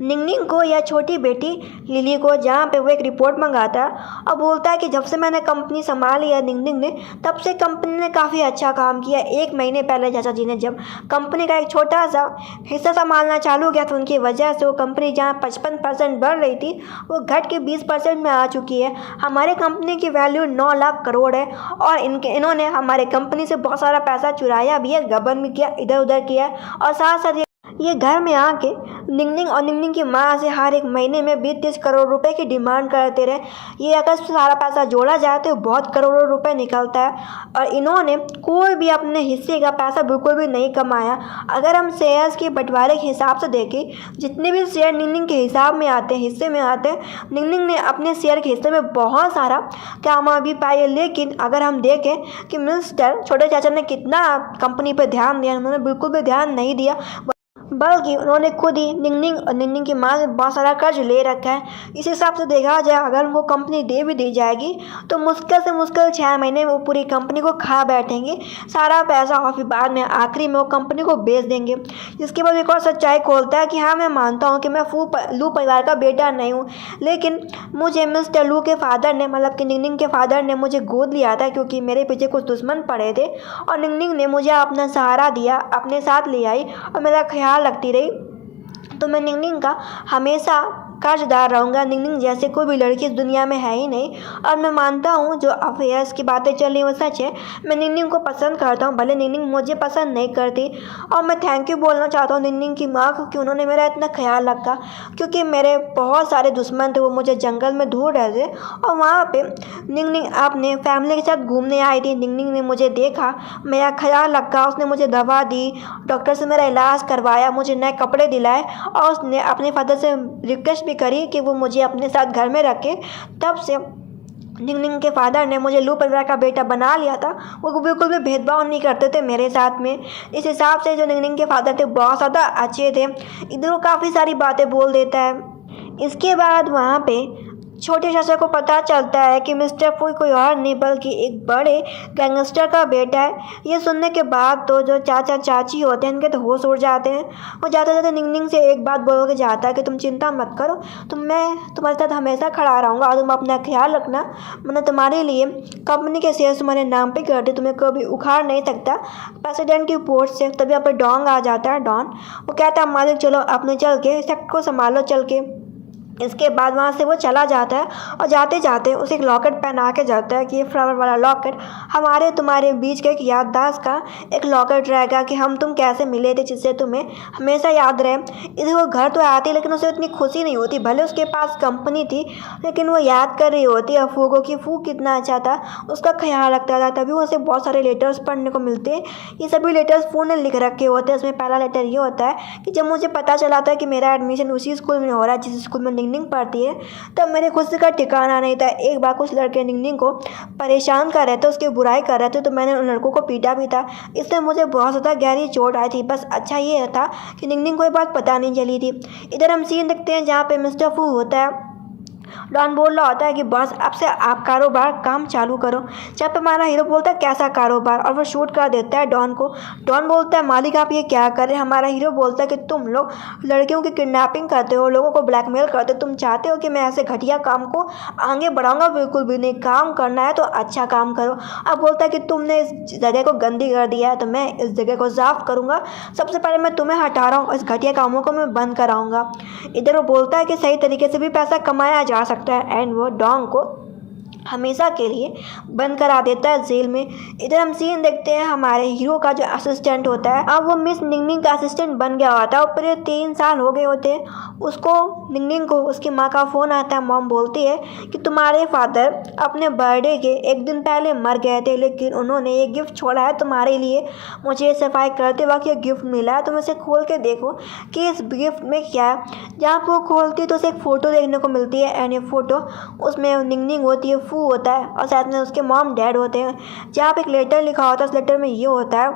निंगनिंग को या छोटी बेटी लिली को, जहाँ पे वो एक रिपोर्ट मंगाता है और बोलता है कि जब से मैंने कंपनी संभाली है निंगनिंग ने, तब से कंपनी ने काफ़ी अच्छा काम किया। 1 महीने पहले चाचा जी ने जब कंपनी का एक छोटा सा हिस्सा संभालना चालू किया तो उनकी वजह से वो कंपनी जहाँ 55% बढ़ रही थी वो घट के 20% में आ चुकी है। हमारे कंपनी की वैल्यू 9 लाख करोड़ है और इन्होंने हमारे कंपनी से बहुत सारा पैसा चुराया भी है, गबन भी किया, इधर उधर किया और साथ साथ ये घर में आके निंगनिंग और निंगनिंग की माँ से हर एक महीने में 20-30 करोड़ रुपए की डिमांड करते रहे। ये अगर सारा पैसा जोड़ा जाए तो बहुत करोड़ों रुपए निकलता है और इन्होंने कोई भी अपने हिस्से का पैसा बिल्कुल भी नहीं कमाया। अगर हम शेयर्स के बंटवारे के हिसाब से देखें, जितने भी शेयर निंगनिंग के हिसाब में आते हैं, हिस्से में आते हैं, निंगनिंग ने अपने शेयर के हिस्से में बहुत सारा कामयाबी पाई है। लेकिन अगर हम देखें कि मिस्टर छोटे चाचा ने कितना कंपनी पर ध्यान दिया, उन्होंने बिल्कुल भी ध्यान नहीं दिया, बल्कि उन्होंने खुद ही निंगनिंग और निंगनिंग की माँ से बहुत सारा कर्ज ले रखा है। इस हिसाब से देखा जाए, अगर उनको कंपनी दे भी दी जाएगी तो मुश्किल से मुश्किल 6 महीने में वो पूरी कंपनी को खा बैठेंगे सारा पैसा और फिर बाद में आखिरी में वो कंपनी को बेच देंगे। इसके बाद एक और सच्चाई खोलता है कि हाँ, मैं मानता हूँ कि मैं लू परिवार का बेटा नहीं हूँ, लेकिन मुझे मिस्टर लू के फादर ने, मतलब कि निंगनिंग के फादर ने मुझे गोद लिया था क्योंकि मेरे पीछे कुछ दुश्मन पड़े थे और निंगनिंग ने मुझे अपना सहारा दिया, अपने साथ ले आई और मेरा ख्याल रखती रही। तो मैं निंगनिंग का हमेशा कर्जदार रहूँगा। निंगनिंग जैसे कोई भी लड़की इस दुनिया में है ही नहीं और मैं मानता हूँ जो अफेयर्स की बातें चल रही वो सच है। मैं निंगनिंग को पसंद करता हूँ, भले निंगनिंग मुझे पसंद नहीं करती। और मैं थैंक यू बोलना चाहता हूँ निंगनिंग की माँ को कि उन्होंने मेरा इतना ख्याल रखा, क्योंकि मेरे बहुत सारे दुश्मन थे, वो मुझे जंगल में ढूंढ रहे थे और वहाँ पर निंगनिंग अपने फैमिली के साथ घूमने आई थी। निंगनिंग ने मुझे देखा, मेरा ख्याल रखा, उसने मुझे दवा दी, डॉक्टर से मेरा इलाज करवाया, मुझे नए कपड़े दिलाए और उसने अपने फादर से रिक्वेस्ट भी करी कि वो मुझे अपने साथ घर में रखे। तब से निंगनिंग के फादर ने मुझे लू परिवार का बेटा बना लिया था। वो बिल्कुल भी भेदभाव नहीं करते थे मेरे साथ में। इस हिसाब से जो निंगनिंग के फादर थे बहुत ज़्यादा अच्छे थे। इधर वो काफ़ी सारी बातें बोल देता है। इसके बाद वहाँ पे छोटे चाचा को पता चलता है कि मिस्टर फू कोई और नहीं बल्कि एक बड़े गैंगस्टर का बेटा है। ये सुनने के बाद तो जो चाचा चाची होते हैं उनके तो होश उड़ जाते हैं। वो जाते जाते निंगनिंग से एक बात बोल के जाता है कि तुम चिंता मत करो, मैं तुम्हारे साथ हमेशा खड़ा रहूँगा और तुम अपना ख्याल रखना। मैंने तुम्हारे लिए कंपनी के शेयर तुम्हारे नाम पे कर दी, तुम्हें कभी उखाड़ नहीं सकता। प्रेसिडेंट की पोस्ट से तभी यहाँ पर डॉन आ जाता है। डॉन वो कहता है मालिक चलो अपने चल के सेक्टर को संभालो चल के। इसके बाद वहाँ से वो चला जाता है और जाते जाते उसे एक लॉकेट पहना के जाता है कि ये फ्लावर वाला लॉकेट हमारे तुम्हारे बीच के एक याददाश्त का एक लॉकेट रहेगा कि हम तुम कैसे मिले थे, जिससे तुम्हें हमेशा याद रहे। इधर वो घर तो आती लेकिन उसे इतनी खुशी नहीं होती, भले उसके पास कंपनी थी लेकिन वो याद कर रही होती है फू को कि फू कितना अच्छा था, उसका ख्याल रखता था। तभी उसे बहुत सारे लेटर्स पढ़ने को मिलते हैं। ये सभी लेटर्स फू ने लिख रखे होते हैं। उसमें पहला लेटर ये होता है कि जब मुझे पता चला था कि मेरा एडमिशन उसी स्कूल में हो रहा है जिस स्कूल में निंगनिंग पढ़ती है, तब मेरे खुशी का ठिकाना नहीं था। एक बार कुछ लड़के निंगनिंग को परेशान कर रहे थे, उसकी बुराई कर रहे थे, तो मैंने उन लड़कों को पीटा भी था। इससे मुझे बहुत ज़्यादा गहरी चोट आई थी। बस अच्छा ये था कि निंगनिंग को ये बात पता नहीं चली थी। इधर हम सीन देखते हैं जहाँ पे मिस्टर फू होता है। डॉन बोल रहा होता है कि बस अब से आप कारोबार काम चालू करो। जब हमारा हीरो बोलता है कैसा कारोबार, और वो शूट कर देता है डॉन को। डॉन बोलता है मालिक आप ये क्या कर रहे हैं। हमारा हीरो बोलता है कि तुम लोग लड़कियों की किडनैपिंग करते हो, लोगों को ब्लैकमेल करते हो, तुम चाहते हो कि मैं ऐसे घटिया काम को आगे बढ़ाऊंगा। बिल्कुल भी नहीं, काम करना है तो अच्छा काम करो। अब बोलता है कि तुमने इस जगह को गंदी कर दिया है तो मैं इस जगह को साफ करूँगा। सबसे पहले मैं तुम्हें हटा रहा हूँ, इस घटिया कामों को मैं बंद कराऊँगा। इधर वो बोलता है कि सही तरीके से भी पैसा कमाया जा सकता है एंड वो डॉन को हमेशा के लिए बंद करा देता है जेल में। इधर हम सीन देखते हैं हमारे हीरो का जो असिस्टेंट होता है, अब वो मिस निंगनिंग का असिस्टेंट बन गया होता है। ऊपर 3 साल हो गए होते हैं। उसको निंगनिंग को उसकी माँ का फ़ोन आता है। मॉम बोलती है कि तुम्हारे फादर अपने बर्थडे के 1 दिन पहले मर गए थे, लेकिन उन्होंने ये गिफ्ट छोड़ा है तुम्हारे लिए। मुझे सफाई करते वक्त ये गिफ्ट मिला है, तुम इसे खोल के देखो कि इस गिफ्ट में क्या है। जहाँ पर वो खोलती है तो उसे एक फ़ोटो देखने को मिलती है एंड ये फ़ोटो उसमें निंगनिंग होती है, फू होता है और साथ में उसके मॉम डैड होते हैं। जहाँ पे एक लेटर लिखा होता है, उस लेटर में ये होता है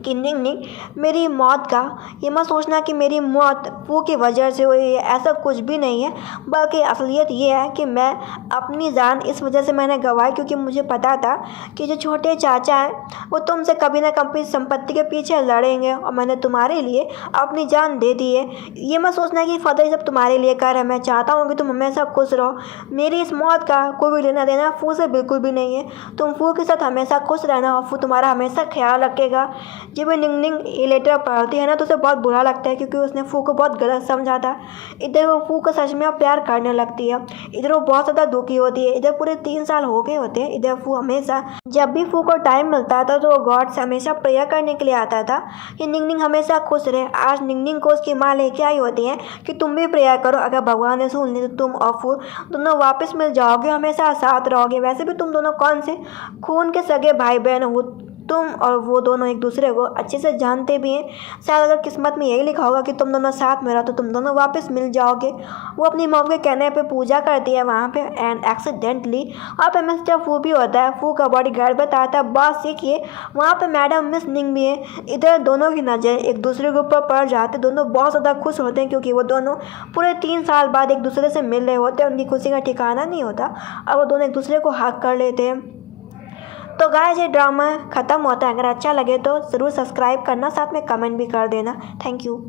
कि निंग निंग मेरी मौत का ये मत सोचना कि मेरी मौत फू की वजह से हुई है, ऐसा कुछ भी नहीं है। बल्कि असलियत ये है कि मैं अपनी जान इस वजह से मैंने गंवाई क्योंकि मुझे पता था कि जो छोटे चाचा हैं वो तुमसे कभी ना कभी संपत्ति के पीछे लड़ेंगे और मैंने तुम्हारे लिए अपनी जान दे दी है। ये मत सोचना कि फादर ये सब तुम्हारे लिए कर रहा है। मैं चाहता हूँ कि तुम हमेशा खुश रहो। मेरी इस मौत का कोई भी लेना देना फू से बिल्कुल भी नहीं है। तुम फू के साथ हमेशा खुश रहना और फू तुम्हारा हमेशा ख्याल रखेगा। जब भी निंग निंग ये लेटर पढ़ती है ना तो उसे बहुत बुरा लगता है क्योंकि उसने फू को बहुत गलत समझा था। इधर वो फू को सच में प्यार करने लगती है, इधर वो बहुत ज़्यादा दुखी होती है। इधर पूरे 3 साल हो गए होते हैं। इधर फू हमेशा जब भी फू को टाइम मिलता था तो वो गॉड से हमेशा प्रेयर करने के लिए आता था कि निंग निंग हमेशा खुश रहे। आज निंग निंग को उसकी माँ लेके आई होती है कि तुम भी प्रेयर करो, अगर भगवान ने सुन ली तो तुम और फू दोनों वापस मिल जाओगे, हमेशा साथ रहोगे। वैसे भी तुम दोनों कौन से खून के सगे भाई बहन हो, तुम और वो दोनों एक दूसरे को अच्छे से जानते भी हैं। शायद अगर किस्मत में यही लिखा होगा कि तुम दोनों साथ में रहो तो तुम दोनों वापस मिल जाओगे। वो अपनी मॉम के कहने पे पूजा करती है वहाँ पे एंड एक्सीडेंटली वहाँ पे मिस्टर फू भी होता है। फू का बॉडी गार्ड बताता है बस सीखिए वहाँ पे मैडम मिस निंग भी है। इधर दोनों की नज़र एक दूसरे के ऊपर पड़ जाते, दोनों बहुत ज़्यादा खुश होते हैं क्योंकि वो दोनों पूरे 3 साल बाद एक दूसरे से मिल रहे होते हैं। उनकी खुशी का ठिकाना नहीं होता और वो दोनों एक दूसरे को हक कर लेते हैं। तो गाइस ये ड्रामा ख़त्म होता है। अगर अच्छा लगे तो ज़रूर सब्सक्राइब करना, साथ में कमेंट भी कर देना। Thank you.